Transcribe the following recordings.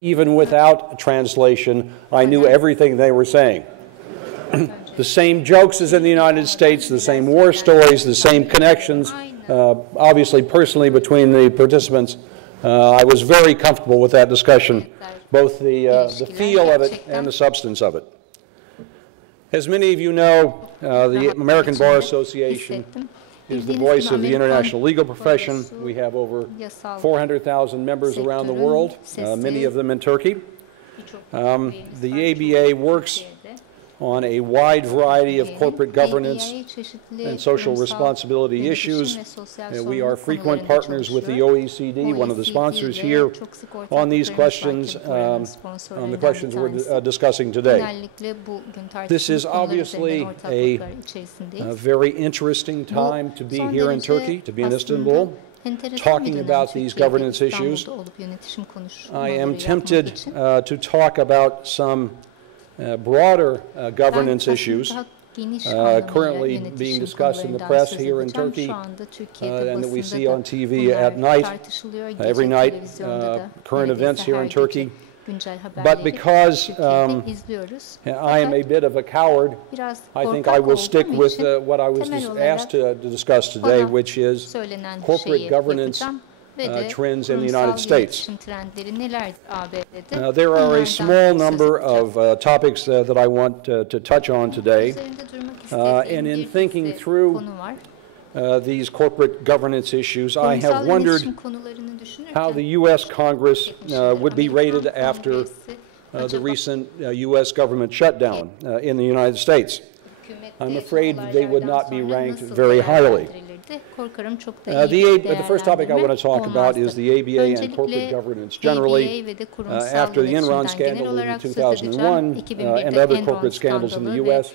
Even without translation, I knew everything they were saying. The same jokes as in the United States, the same war stories, the same connections, obviously personally between the participants. I was very comfortable with that discussion, both the feel of it and the substance of it. As many of you know, the American Bar Association is the voice of the international legal profession. We have over 400,000 members around the world, many of them in Turkey. The ABA works on a wide variety of corporate governance and social responsibility issues. We are frequent partners with the OECD, one of the sponsors here, on these questions, on the questions we're discussing today. This is obviously a very interesting time to be here in Turkey, to be in Istanbul, talking about these governance issues. I am tempted to talk about some broader governance issues currently being discussed in the press here in Turkey and that we see on TV at night, every night, current events here in Turkey. But because I am a bit of a coward, I think I will stick with what I was asked to discuss today, which is corporate governance trends in the United States. There are a small number of topics that I want to touch on today, and in thinking through these corporate governance issues, I have wondered how the U.S. Congress would be rated after the recent U.S. government shutdown in the United States. I'm afraid they would not be ranked very highly. The first topic I want to talk about is the ABA and corporate governance generally. After the Enron scandal in 2001 and other corporate scandals in the U.S.,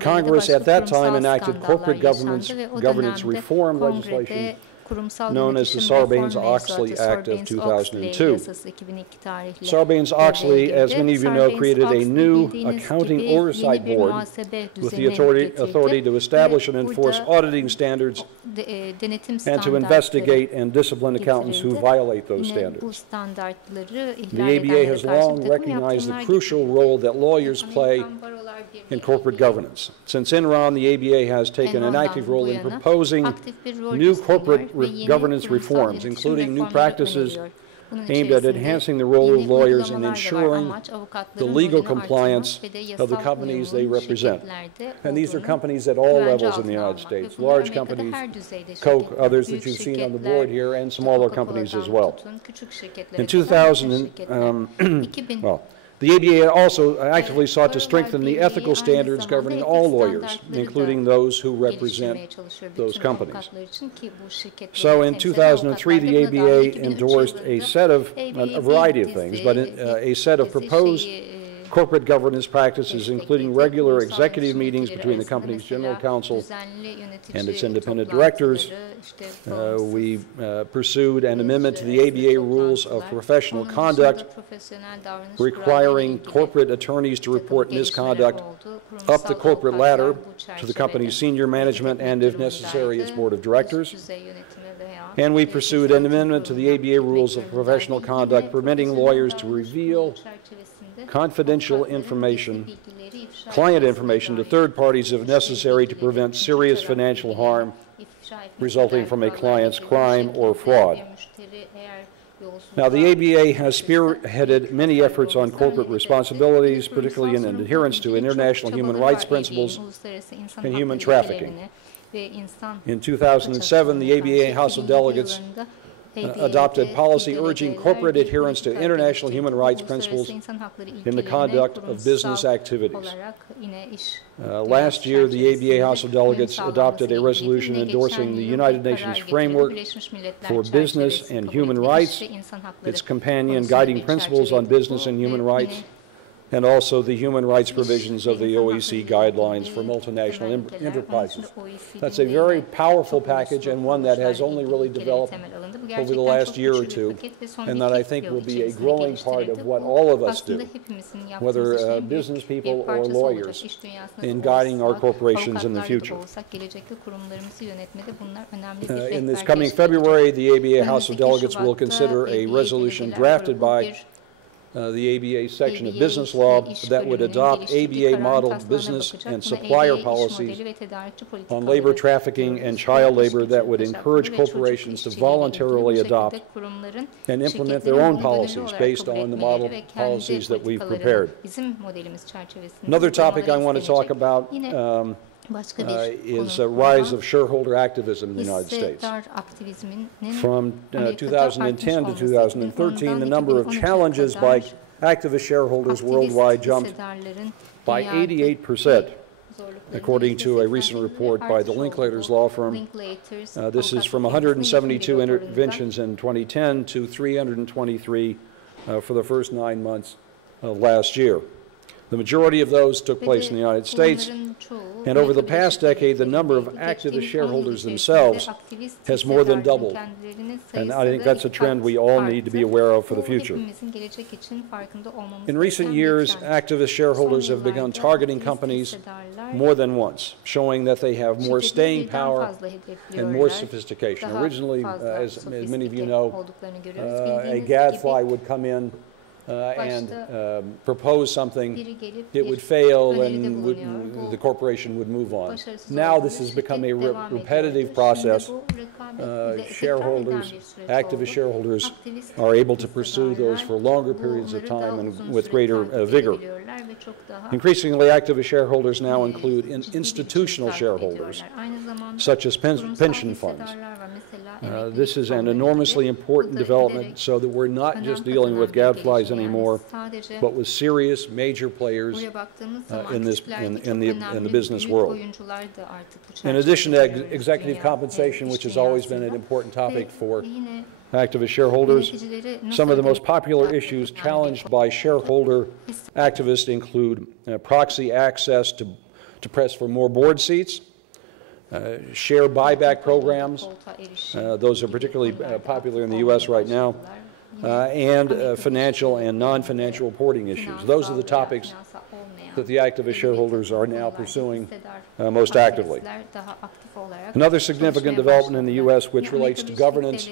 Congress at that time enacted corporate governance reform legislation known as the Sarbanes-Oxley Act of 2002. Sarbanes-Oxley, as many of you know, created a new accounting oversight board with the authority to establish and enforce auditing standards and to investigate and discipline accountants who violate those standards. The ABA has long recognized the crucial role that lawyers play in corporate governance. Since Enron, the ABA has taken an active role in proposing new corporate governance reforms, including new practices aimed at enhancing the role of lawyers in ensuring the legal compliance of the companies they represent. And these are companies at all levels in the United States, large companies, Coke, others that you've seen on the board here, and smaller companies as well. In 2000, the ABA also actively sought to strengthen the ethical standards governing all lawyers, including those who represent those companies. So in 2003, the ABA endorsed a variety of things, but a set of proposed corporate governance practices, including regular executive meetings between the company's general counsel and its independent directors. We pursued an amendment to the ABA rules of professional conduct, requiring corporate attorneys to report misconduct up the corporate ladder to the company's senior management and, if necessary, its board of directors. And we pursued an amendment to the ABA rules of professional conduct, permitting lawyers to reveal confidential information, client information, to third parties if necessary to prevent serious financial harm resulting from a client's crime or fraud. Now, the ABA has spearheaded many efforts on corporate responsibilities, particularly in adherence to international human rights principles and human trafficking. In 2007, the ABA House of Delegates adopted policy urging corporate adherence to international human rights principles in the conduct of business activities. Last year, the ABA House of Delegates adopted a resolution endorsing the United Nations Framework for Business and Human Rights, its companion guiding principles on business and human rights, and also the human rights provisions of the OECD guidelines for multinational enterprises. That's a very powerful package, and one that has only really developed over the last year or two, and that I think will be a growing part of what all of us do, whether business people or lawyers, in guiding our corporations in the future. In this coming February, the ABA House of Delegates will consider a resolution drafted by the ABA section of business law that would adopt ABA model business and supplier policies on labor trafficking and child labor that would encourage corporations to voluntarily adopt and implement their own policies based on the model policies that we've prepared. Another topic I want to talk about is a rise of shareholder activism in the United States. From 2010 to 2013, the number of challenges by activist shareholders worldwide jumped by 88%, according to a recent report by the Linklaters law firm. This is from 172 interventions in 2010 to 323 for the first 9 months of last year. The majority of those took place in the United States, and over the past decade, the number of activist shareholders themselves has more than doubled. And I think that's a trend we all need to be aware of for the future. In recent years, activist shareholders have begun targeting companies more than once, showing that they have more staying power and more sophistication. Originally, as many of you know, a gadfly would come in and propose something, it would fail, and the corporation would move on. Now this has become a repetitive process. Activist shareholders are able to pursue those for longer periods of time and with greater vigor. Increasingly, activist shareholders now include institutional shareholders, such as pension funds. This is an enormously important development, so that we're not just dealing with gadflies anymore, but with serious major players in the business world. In addition to executive compensation, which has always been an important topic for activist shareholders, some of the most popular issues challenged by shareholder activists include proxy access to press for more board seats, share buyback programs, those are particularly popular in the U.S. right now, and financial and non-financial reporting issues. Those are the topics that the activist shareholders are now pursuing most actively. Another significant development in the U.S. which relates to governance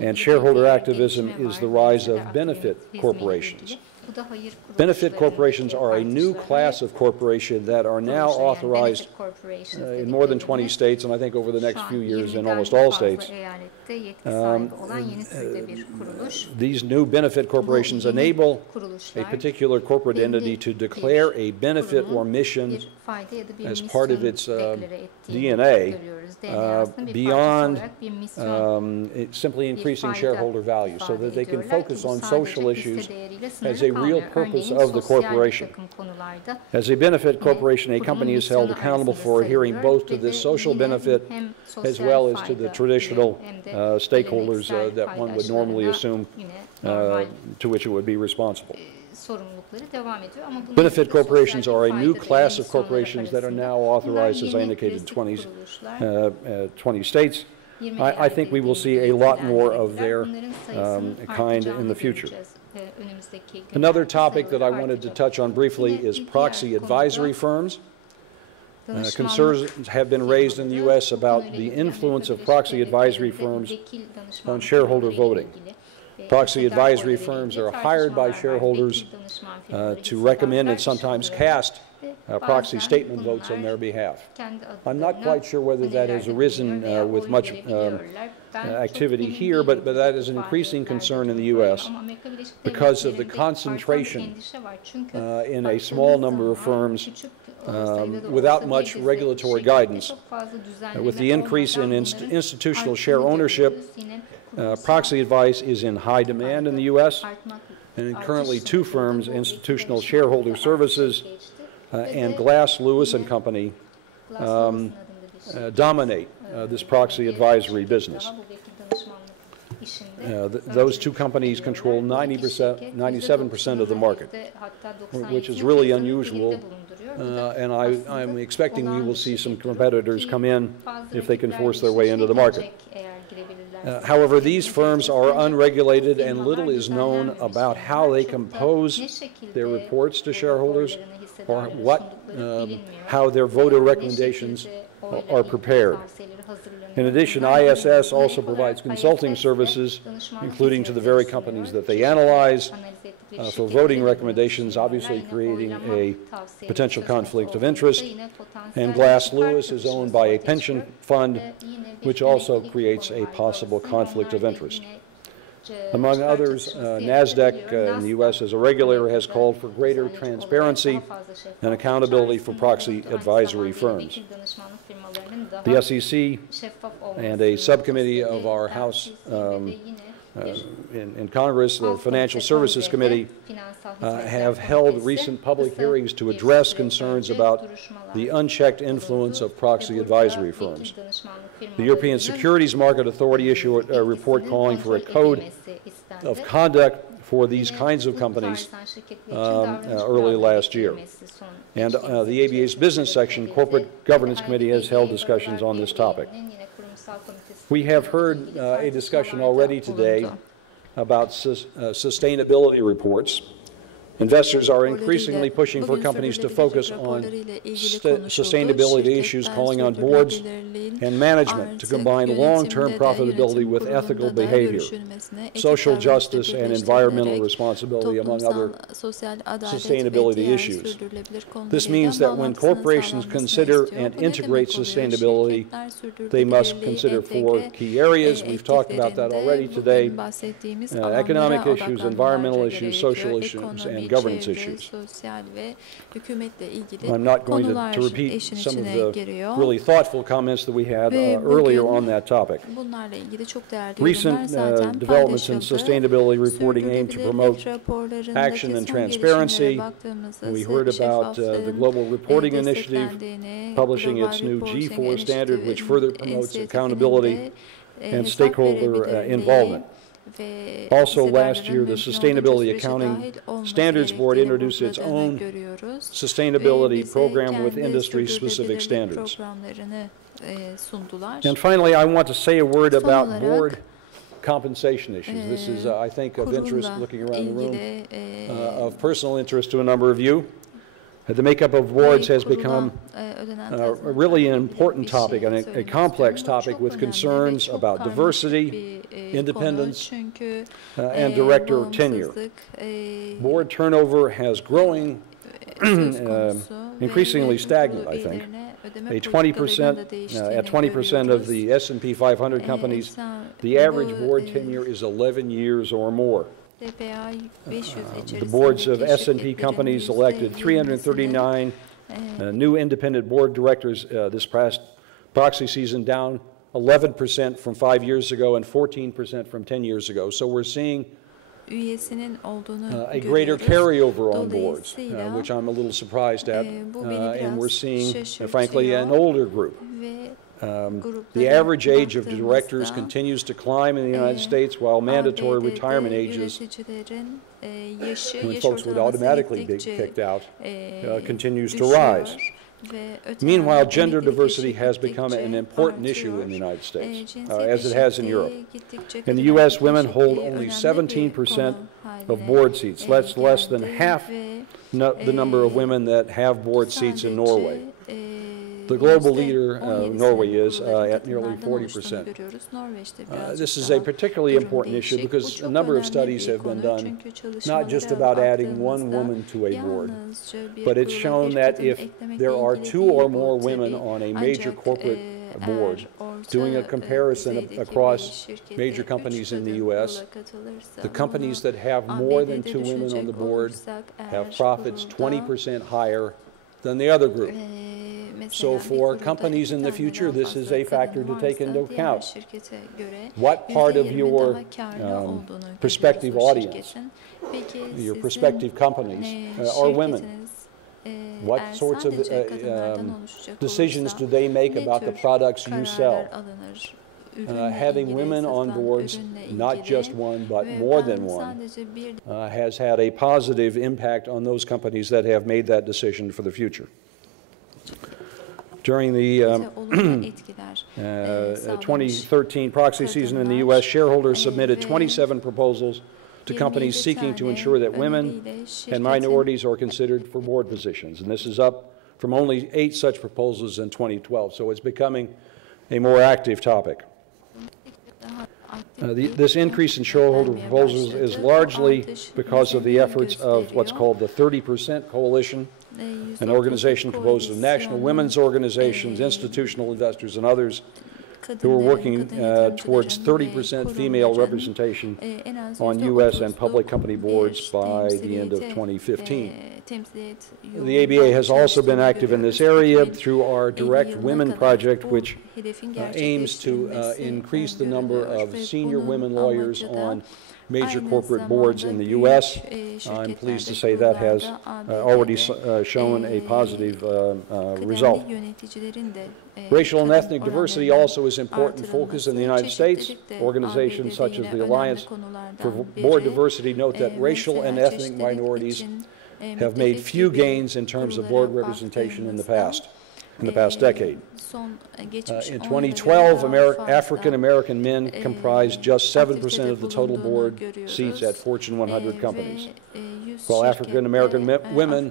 and shareholder activism is the rise of benefit corporations. Benefit corporations are a new class of corporation that are now authorized in more than 20 states, and I think over the next few years in almost all states. These new benefit corporations enable a particular corporate entity to declare a benefit or mission as part of its DNA beyond simply increasing shareholder value, so that they can focus on social issues as a real purpose of the corporation. As a benefit corporation, a company is held accountable for adhering both to this social benefit as well as to the traditional stakeholders that one would normally assume to which it would be responsible. Benefit corporations are a new class of corporations that are now authorized, as I indicated, in 20 states. I think we will see a lot more of their kind in the future. Another topic that I wanted to touch on briefly is proxy advisory firms. Concerns have been raised in the U.S. about the influence of proxy advisory firms on shareholder voting. Proxy advisory firms are hired by shareholders to recommend and sometimes cast proxy statement votes on their behalf. I'm not quite sure whether that has arisen with much activity here, but that is an increasing concern in the U.S. because of the concentration in a small number of firms without much regulatory guidance. With the increase in institutional share ownership, proxy advice is in high demand in the U.S., and currently 2 firms, Institutional Shareholder Services and Glass, Lewis & Company, dominate this proxy advisory business. Those 2 companies control 97% of the market, which is really unusual, and I'm expecting we will see some competitors come in if they can force their way into the market. However, these firms are unregulated, and little is known about how they compose their reports to shareholders or how their voter recommendations are prepared. In addition, ISS also provides consulting services, including to the very companies that they analyze, for voting recommendations, obviously creating a potential conflict of interest. And Glass Lewis is owned by a pension fund, which also creates a possible conflict of interest. Among others, NASDAQ in the U.S. as a regulator has called for greater transparency and accountability for proxy advisory firms. The SEC and a subcommittee of our House in Congress, the Financial Services Committee, have held recent public hearings to address concerns about the unchecked influence of proxy advisory firms. The European Securities Market Authority issued a report calling for a code of conduct for these kinds of companies early last year. And the ABA's business section, Corporate Governance Committee, has held discussions on this topic. We have heard a discussion already today about sustainability reports. Investors are increasingly pushing for companies to focus on sustainability issues, calling on boards and management to combine long-term profitability with ethical behavior, social justice, and environmental responsibility, among other sustainability issues. This means that when corporations consider and integrate sustainability, they must consider 4 key areas. We've talked about that already today: economic issues, environmental issues, social issues, and governance issues. I'm not going to repeat some of the really thoughtful comments that we had earlier on that topic. Recent developments in sustainability reporting aim to promote action and transparency. We heard about the Global Reporting Initiative publishing its new G4 standard, which further promotes accountability and stakeholder involvement. Also last year, the Sustainability Accounting Standards Board introduced its own sustainability program with industry-specific standards. And finally, I want to say a word about board compensation issues. This is, I think, of interest, looking around the room, of personal interest to a number of you. The makeup of boards has become really an important topic and a complex topic with concerns about diversity, independence, and director tenure. Board turnover has growing increasingly stagnant, I think. At 20% of the S&P 500 companies, the average board tenure is 11 years or more. The boards of S&P companies elected 339 new independent board directors this past proxy season, down 11% from 5 years ago and 14% from 10 years ago. So we're seeing a greater carryover on boards, which I'm a little surprised at, and we're seeing, frankly, an older group. The average age of directors continues to climb in the United States, while mandatory retirement ages, when folks would automatically be kicked out, continues to rise. Meanwhile, gender diversity has become an important issue in the United States, as it has in Europe. In the U.S., women hold only 17% of board seats. That's less than half the number of women that have board seats in Norway. The global leader, Norway, is at nearly 40%. This is a particularly important issue because a number of studies have been done, not just about adding one woman to a board, but it's shown that if there are 2 or more women on a major corporate board, doing a comparison across major companies in the U.S., the companies that have more than 2 women on the board have profits 20% higher than the other group. So for companies in the future, this is a factor to take into account. What part of your prospective audience, your prospective companies, are women? What sorts of decisions do they make about the products you sell? Having women on boards, not just one, but more than one, has had a positive impact on those companies that have made that decision for the future. During the 2013 proxy season in the U.S., shareholders submitted 27 proposals to companies seeking to ensure that women and minorities are considered for board positions. And this is up from only 8 such proposals in 2012. So it's becoming a more active topic. This increase in shareholder proposals is largely because of the efforts of what's called the 30% Coalition, an organization composed of national women's organizations, institutional investors, and others who are working towards 30% female representation on U.S. and public company boards by the end of 2015. The ABA has also been active in this area through our Direct Women project, which aims to increase the number of senior women lawyers on major corporate boards in the U.S. I'm pleased to say that has already shown a positive result. Racial and ethnic diversity also is an important focus in the United States. Organizations such as the Alliance for Board Diversity note that racial and ethnic minorities have made few gains in terms of board representation in the past decade. In 2012, African-American men comprised just 7% of the total board seats at Fortune 100 companies, while African-American women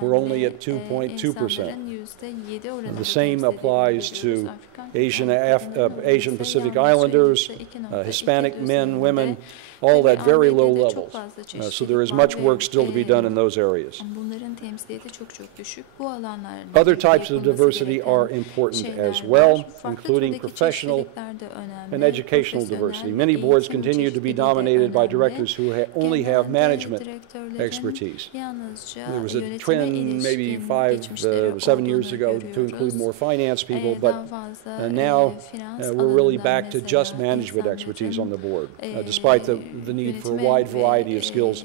were only at 2.2%. The same applies to Asian Pacific Islanders, Hispanic men, women, all at very low levels. So there is much work still to be done in those areas. Other types of diversity are important as well, including professional and educational diversity. Many boards continue to be dominated by directors who only have management expertise. There was a trend maybe 7 years ago to include more finance people, but now we're really back to just management expertise on the board, despite the need for a wide variety of skills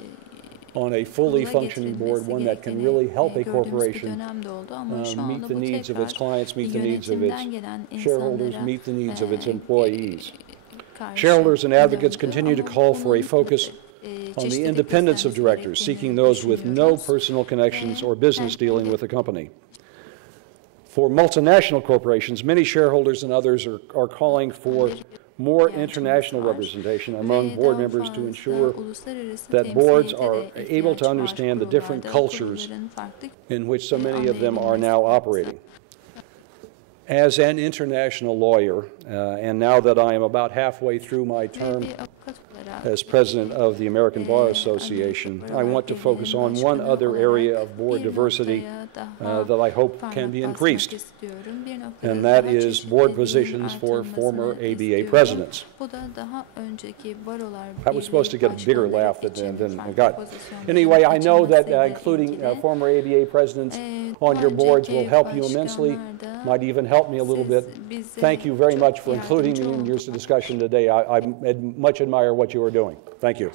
on a fully functioning board, one that can really help a corporation meet the needs of its clients, meet the needs of its shareholders, meet the needs of its employees. Shareholders and advocates continue to call for a focus on the independence of directors, seeking those with no personal connections or business dealing with the company. For multinational corporations, many shareholders and others are calling for more international representation among board members to ensure that boards are able to understand the different cultures in which so many of them are now operating. As an international lawyer, and now that I am about halfway through my term as president of the American Bar Association, I want to focus on one other area of board diversity that I hope can be increased, and that is board positions for former ABA presidents. I was supposed to get a bigger laugh than I got. Anyway, I know that including former ABA presidents on your boards will help you immensely, might even help me a little bit. Thank you very much for including me in your discussion today. I much admire what you are doing. Thank you.